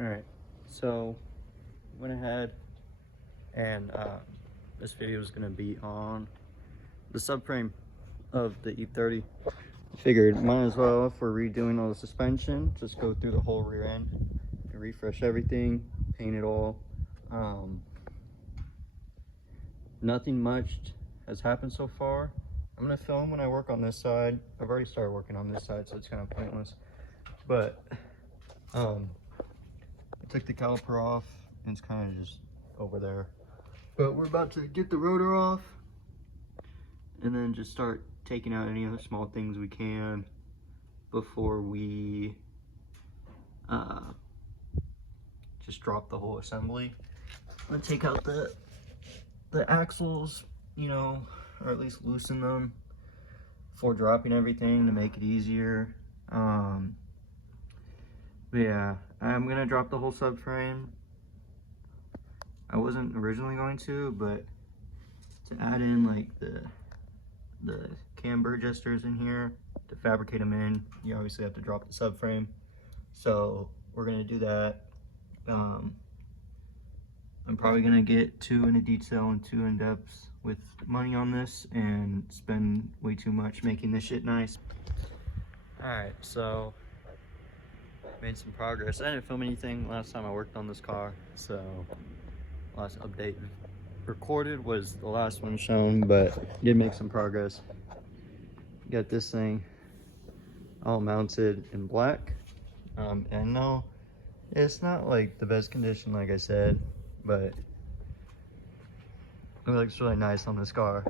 Alright, so went ahead and this video is going to be on the subframe of the E30. Figured might as well, if we're redoing all the suspension, just go through the whole rear end and refresh everything, paint it all. Nothing much has happened so far. I'm going to film when I work on this side. I've already started working on this side, so it's kind of pointless. But I took the caliper off and it's kind of just over there. But we're about to get the rotor off and then just start taking out any other small things we can before we just drop the whole assembly. I'm gonna take out the axles, you know, or at least loosen them before dropping everything to make it easier. But yeah, I'm gonna drop the whole subframe. I wasn't originally going to, but to add in like the camber adjusters in here to fabricate them in, you obviously have to drop the subframe. So we're gonna do that. I'm probably gonna get 2 in a detail and 2 in depths with money on this and spend way too much making this shit nice. Alright, so made some progress. I didn't film anything last time I worked on this car, so last update recorded was the last one shown, but did make some progress. Got this thing all mounted in black, and no, it's not like the best condition, like I said, but it looks really nice on this car.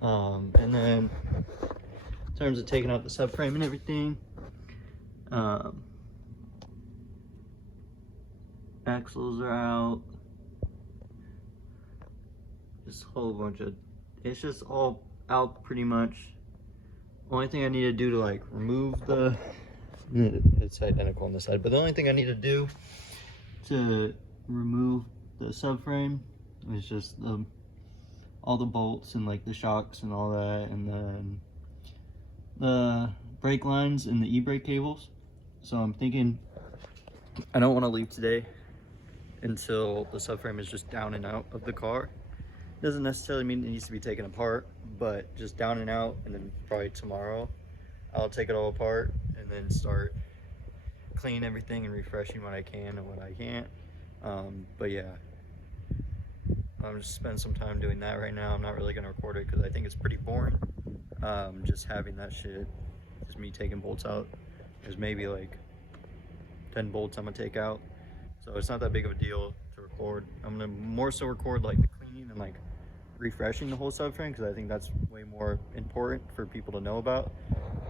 And then in terms of taking out the subframe and everything, axles are out. Just a whole bunch of, it's just all out pretty much. Only thing I need to do to like remove the, it's identical on this side, but the only thing I need to do to remove the subframe is just all the bolts and like the shocks and all that, and then the brake lines and the e-brake cables. So I'm thinking I don't want to leave today until the subframe is just down and out of the car. Doesn't necessarily mean it needs to be taken apart, but just down and out, and then probably tomorrow I'll take it all apart and then start cleaning everything and refreshing what I can and what I can't. But yeah, I'm just spending some time doing that right now. I'm not really gonna record it because I think it's pretty boring. Just having that shit, just me taking bolts out. There's maybe like 10 bolts I'm gonna take out, so it's not that big of a deal to record. I'm gonna more so record like the cleaning and like refreshing the whole subframe, because I think that's way more important for people to know about.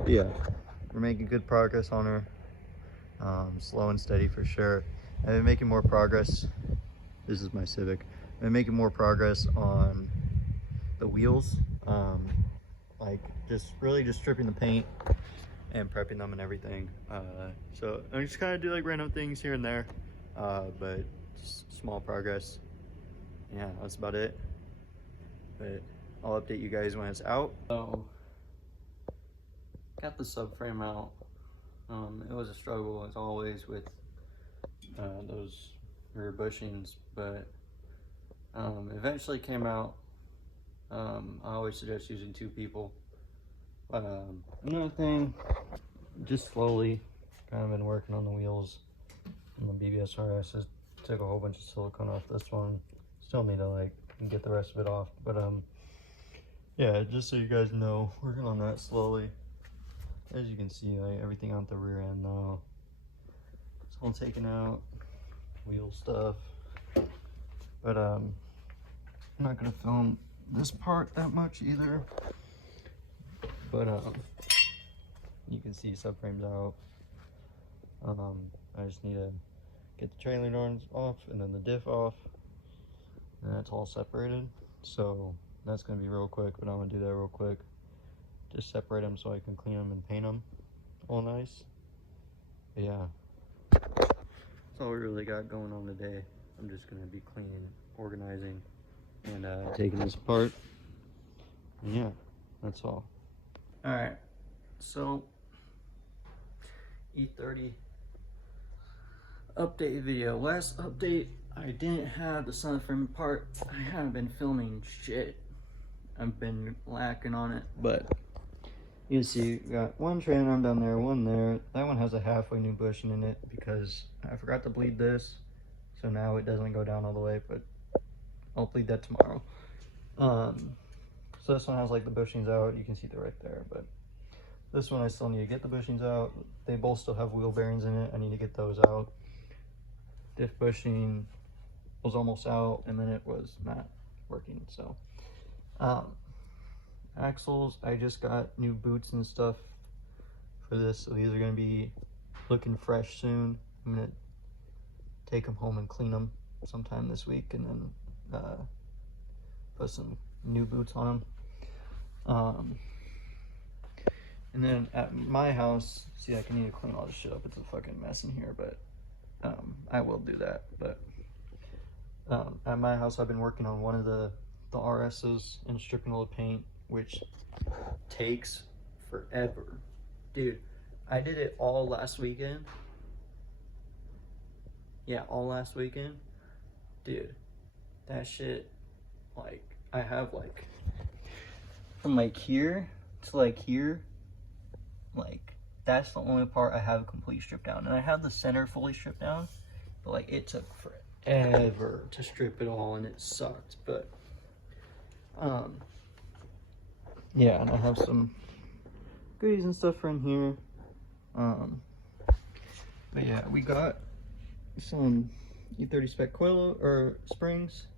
But yeah, we're making good progress on her. Slow and steady for sure. I've been making more progress. This is my Civic. I've been making more progress on the wheels. Like just stripping the paint and prepping them and everything. So I'm just kind of do like random things here and there, but just small progress. Yeah, that's about it. But I'll update you guys when it's out. So got the subframe out. It was a struggle as always with those rear bushings, but eventually came out. I always suggest using 2 people. But another thing, just slowly kind of been working on the wheels on the BBSR. Just took a whole bunch of silicone off this one. Still need to like get the rest of it off, but yeah, just so you guys know, working on that slowly. As you can see, like everything on the rear end now, it's all taken out, wheel stuff. But I'm not gonna film this part that much either. But you can see subframe's out. I just need to get the trailer doors off and then the diff off, and that's all separated. So that's gonna be real quick, but I'm gonna do that real quick. Just separate them so I can clean them and paint them all nice. But yeah, that's all we really got going on today. I'm just gonna be cleaning, organizing, and taking this apart. And yeah, that's all. All right, so E30 update video. Last update, I didn't have the subframe part. I haven't been filming shit. I've been lacking on it, but you see, got one trailing arm down there, one there. That one has a halfway new bushing in it because I forgot to bleed this, so now it doesn't go down all the way, but I'll bleed that tomorrow. So this one has like the bushings out. You can see they're right there, but this one I still need to get the bushings out. They both still have wheel bearings in it. I need to get those out. Diff bushing was almost out, and then it was not working. So axles, I just got new boots and stuff for this, so these are going to be looking fresh soon. I'm going to take them home and clean them sometime this week, and then put some new boots on them. And then at my house, see, I need to clean all this shit up. It's a fucking mess in here, but I will do that. But at my house, I've been working on one of the RSs and stripping all the paint, which takes forever. Dude, I did it all last weekend. Yeah, all last weekend. Dude, that shit, like, I have like, from like here to like here, like, that's the only part I have completely stripped down. And I have the center fully stripped down, but like, it took forever to strip it all, and it sucked. But yeah, and I have some goodies and stuff in here. But yeah, we got some E30 spec coil or springs,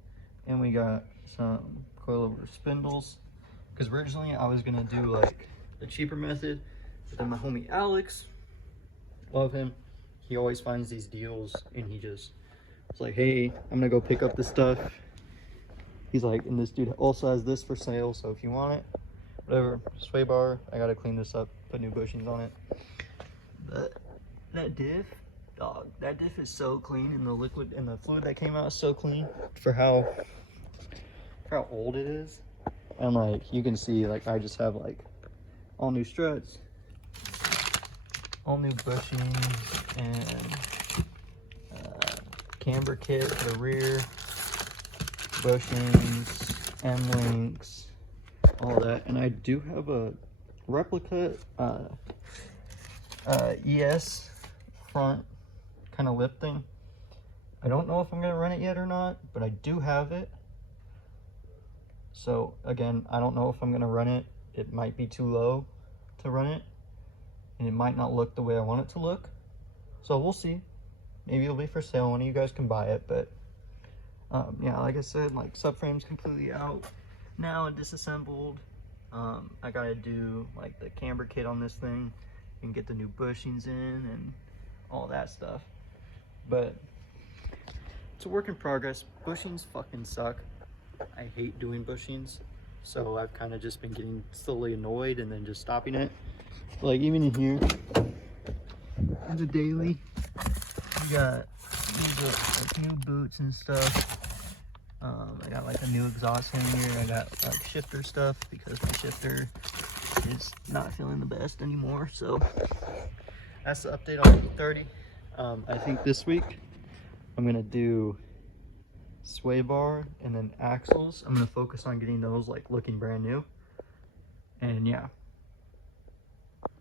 and we got some coilover spindles, because originally I was gonna do like the cheaper method, but then my homie Alex, love him, he always finds these deals, and he just was like, hey, I'm gonna go pick up this stuff. He's like, and this dude also has this for sale, so if you want it, whatever. Sway bar, I gotta clean this up, put new bushings on it. But that diff, dog, that diff is so clean, and the liquid and the fluid that came out is so clean for how old it is. And like, you can see, like, I just have like all new struts, all new bushings, and camber kit for the rear, bushings, M-links, all that. And I do have a replica ES front kind of lip thing. I don't know if I'm gonna run it yet or not, but I do have it. So again, I don't know if I'm gonna run it. It might be too low to run it, and it might not look the way I want it to look. So we'll see. Maybe it'll be for sale. One of you guys can buy it. But yeah, like I said, like, subframe's completely out now and disassembled. I gotta do like the camber kit on this thing and get the new bushings in and all that stuff. But it's a work in progress. Bushings fucking suck. I hate doing bushings, so I've kind of just been getting slowly annoyed and then just stopping it. Like, even in here, in the daily, we got these like new boots and stuff. I got like a new exhaust in here. I got like shifter stuff because my shifter is not feeling the best anymore. So that's the update on E30. I think this week I'm gonna do sway bar and then axles. I'm gonna focus on getting those like looking brand new. And yeah,